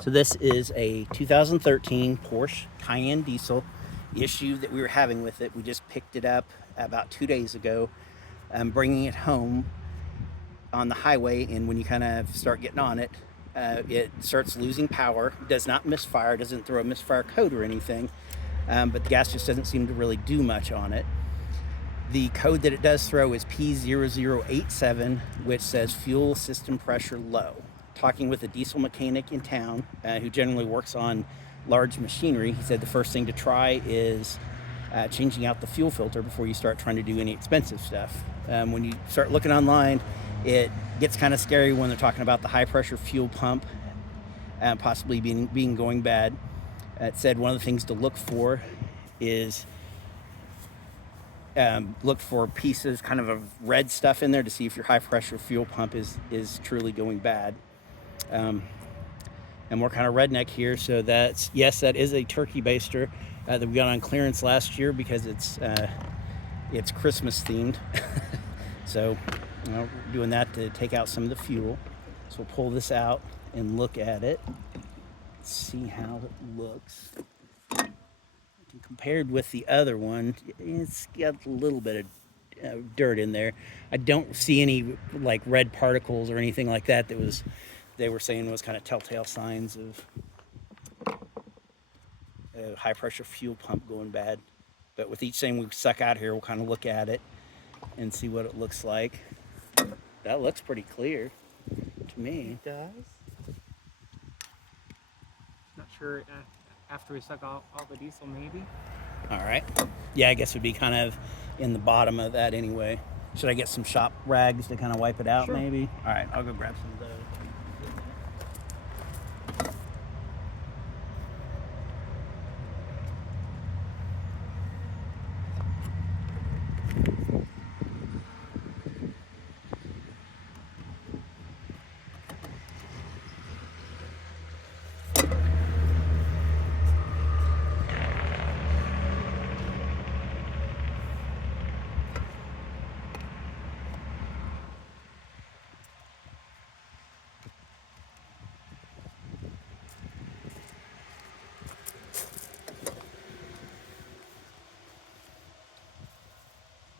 So this is a 2013 Porsche Cayenne diesel. The issue that we were having with it, we just picked it up about 2 days ago. Bringing it home on the highway, and when you kind of start getting on it, it starts losing power. Does not misfire, doesn't throw a misfire code or anything, but the gas just doesn't seem to really do much on it. The code that it does throw is P0087, which says fuel system pressure low. Talking with a diesel mechanic in town who generally works on large machinery, he said the first thing to try is changing out the fuel filter before you start trying to do any expensive stuff. When you start looking online, it gets kind of scary when they're talking about the high pressure fuel pump possibly being going bad. It said one of the things to look for is look for pieces kind of red stuff in there to see if your high pressure fuel pump is truly going bad. And we're kind of redneck here, so yes, that is a turkey baster that we got on clearance last year because it's Christmas themed. So we're doing that to take out some of the fuel. So we'll pull this out and look at it, see how it looks. Compared with the other one, it's got a little bit of dirt in there. I don't see any like red particles or anything like that they were saying was kind of telltale signs of a high pressure fuel pump going bad. But with each thing we suck out here, we'll kind of look at it and see what it looks like. That looks pretty clear to me. It does. Not sure after we suck all the diesel, maybe. All right. Yeah, I guess it would be kind of in the bottom of that anyway. Should I get some shop rags to kind of wipe it out, Sure. maybe? All right, I'll go grab some of those.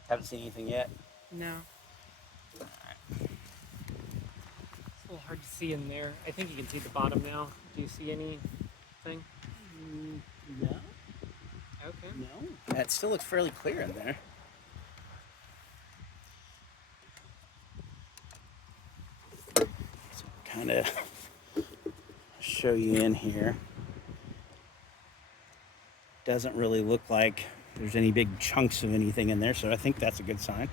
Haven't seen anything yet. No. It's a little hard to see in there. I think you can see the bottom now. Do you see anything? No. Okay. No. It still looks fairly clear in there. So kind of show you in here. Doesn't really look like there's any big chunks of anything in there, so I think that's a good sign.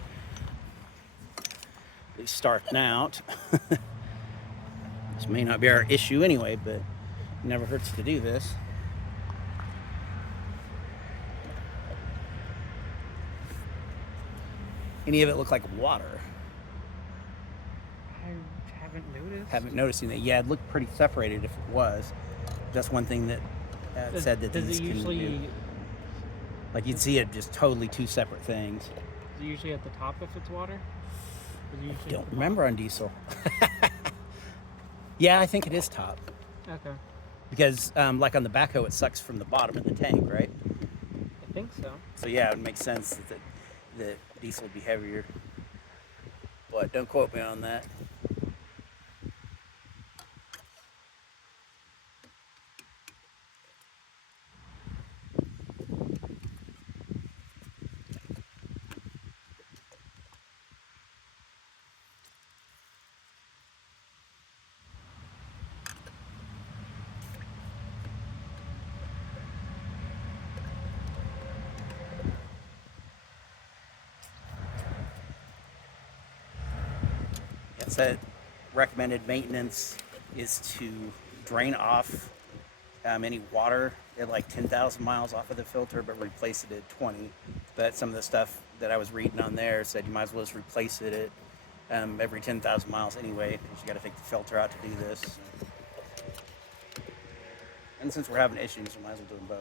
At least starting out. This may not be our issue anyway, but it never hurts to do this. Any of it look like water? I haven't noticed. Haven't noticed anything. Yeah, it looked pretty separated if it was. That's one thing that said that Does these it can usually? do. Like you'd see it just totally two separate things. Is it usually at the top if it's water? Is it usually at Don't the remember on diesel. Yeah, I think it is top. bottom? Okay. Because like on the backhoe, it sucks from the bottom of the tank, right? I think so. So yeah, it would make sense that the diesel would be heavier. But don't quote me on that. It said recommended maintenance is to drain off any water at like 10,000 miles off of the filter, but replace it at 20. But some of the stuff that I was reading on there said you might as well just replace it at every 10,000 miles anyway, because you got to take the filter out to do this. And since we're having issues, we might as well do them both.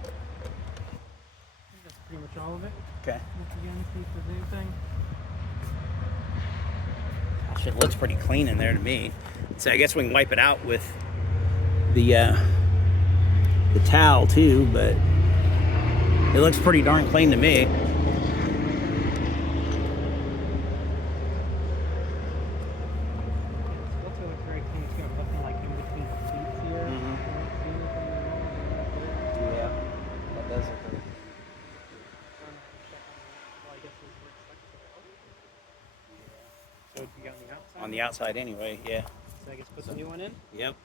I think that's pretty much switch all of it. Okay. Once again, see if there's anything. Gosh, it looks pretty clean in there to me. So I guess we can wipe it out with the towel too, but it looks pretty darn clean to me. Filter looks very clean. It's got nothing like in between the seats here. Mhm. I don't see anything right there. Yeah, that does look pretty. I don't know how to check on that. Well, I guess this works like so. So it'd be on the outside? On the outside anyway, yeah. So I guess put the new one in? Yep. Okay.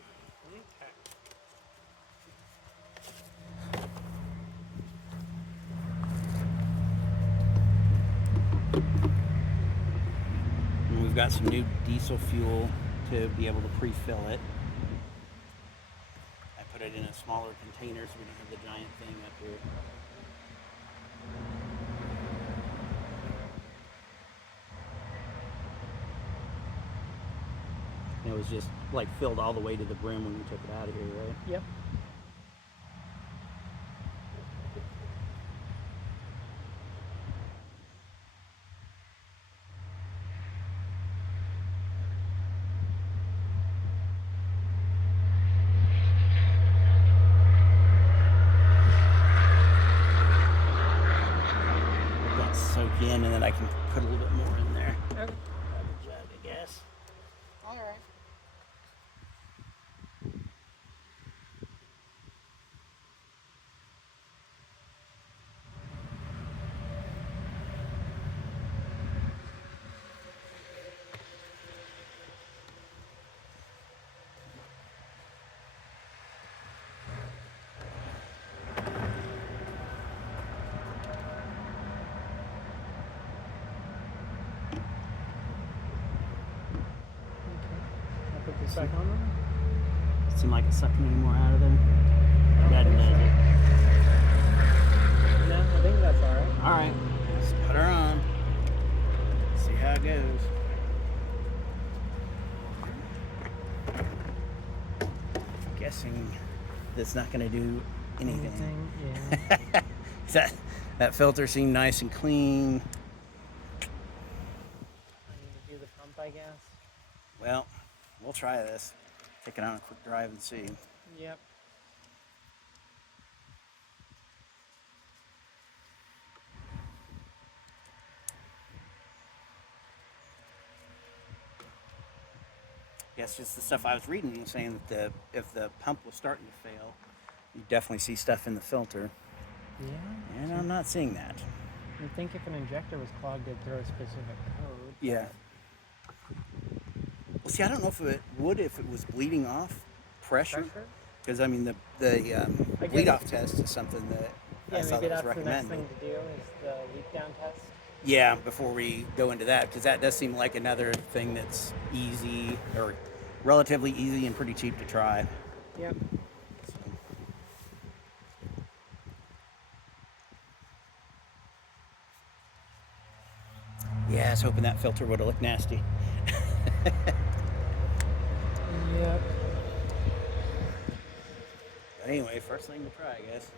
And we've got some new diesel fuel to be able to pre-fill it. I put it in a smaller container so we don't have the giant thing up here. And it was just like filled all the way to the brim when we took it out of here, right? Yep. Let that soak in, and then I can put a little bit more in there. Okay. Grab a jug, I guess. All right. I'll put this back on then. Seem like it's sucking any more out of there? I That don't think does so. it. No, I think that's all right. All right, let's put her on. See how it goes. I'm guessing that's not going to do anything. Yeah. that filter seemed nice and clean. I need to do the pump, I guess. Well, we'll try this. Take it on a quick drive and see. Yep. Yes, just the stuff I was reading was saying that if the pump was starting to fail, you definitely see stuff in the filter. Yeah. And I'm not seeing that. You'd think if an injector was clogged, it'd throw a specific code. Yeah. Well, see, I don't know if it would if it was bleeding off pressure. Because, I mean, the bleed off test is something that I Yeah, saw maybe that was that's the next recommended. thing to do is the leak down test. Yeah, before we go into that, because that does seem like another thing that's easy or relatively easy and pretty cheap to try. Yep. So. Yeah, I was hoping that filter would have looked nasty. Yep. But anyway, first thing to try, I guess.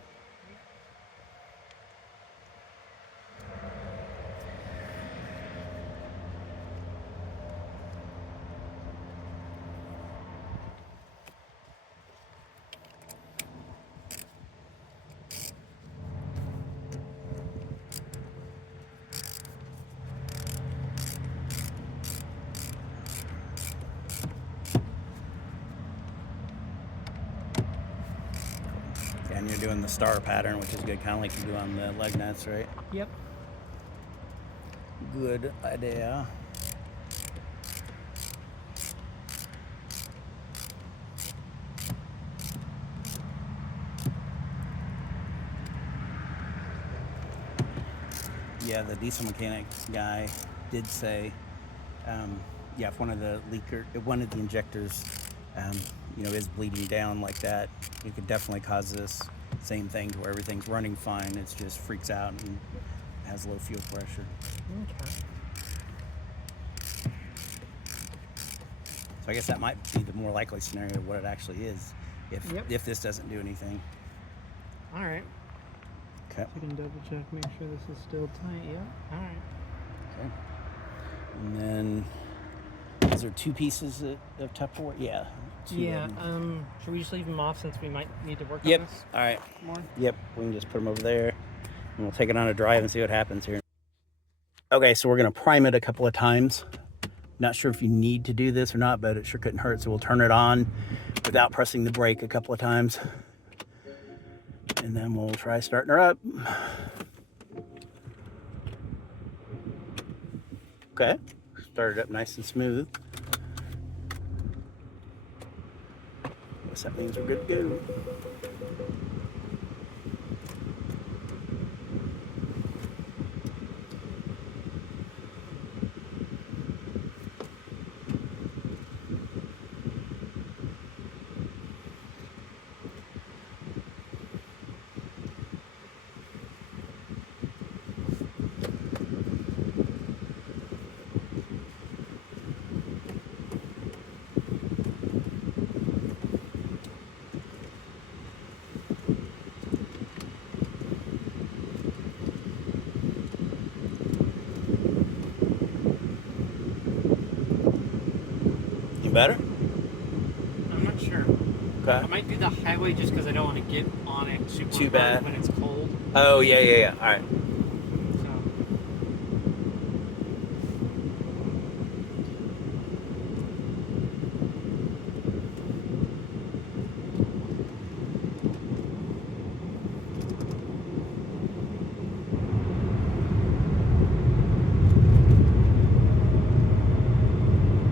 And you're doing the star pattern, which is good, kind of like you do on the lug nuts, right? Yep. Good idea. Yeah, the diesel mechanic guy did say, yeah, if one of the injectors, is bleeding down like that, it could definitely cause this same thing to where everything's running fine. It just freaks out and has low fuel pressure. Okay. So I guess that might be the more likely scenario of what it actually is, if Yep. if this doesn't do anything. All right. Okay. So you can double check, make sure this is still tight. Yep. All right. Okay. And then, is there 2 pieces of Tupperware? Yeah. 2 Yeah. of them. Should we just leave them off since we might need to work Yep. on this All right. more? Yep. We can just put them over there, and we'll take it on a drive and see what happens here. Okay, so we're gonna prime it a couple of times. Not sure if you need to do this or not, but it sure couldn't hurt. So we'll turn it on without pressing the brake a couple of times, and then we'll try starting her up. Okay, started up nice and smooth. Guess that means we're good to go. You better? I'm not sure. Okay. I might do the highway just because I don't want to get on it super Too hard bad. when it's cold. Oh, yeah. All right. So.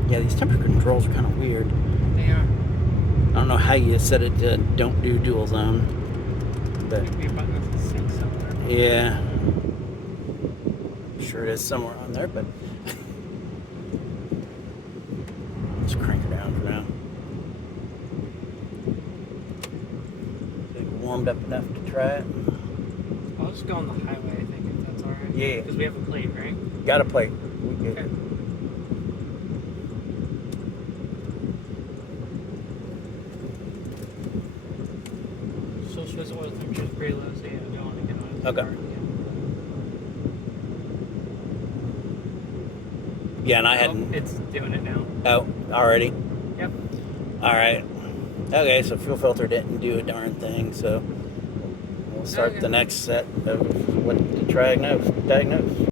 Yeah, these temperature controls are kind of weird. They are. I don't know how you set it to don't do dual zone, but Maybe a button with the sync somewhere. yeah, sure it is somewhere on there, but let's crank her down for now. Get warmed up enough to try it. I'll just go on the highway, I think, if that's alright. Yeah. Because we have a plate, right? Got a plate. We good. Okay. So Swiss oil temperature is pretty low, so yeah, I don't want to get on it. Okay. Hard, Yeah, and I yeah. hadn't. It's doing it now. Oh, already. Yep. All right. Okay, so fuel filter didn't do a darn thing, so we'll start Okay. the next set of what to diagnose.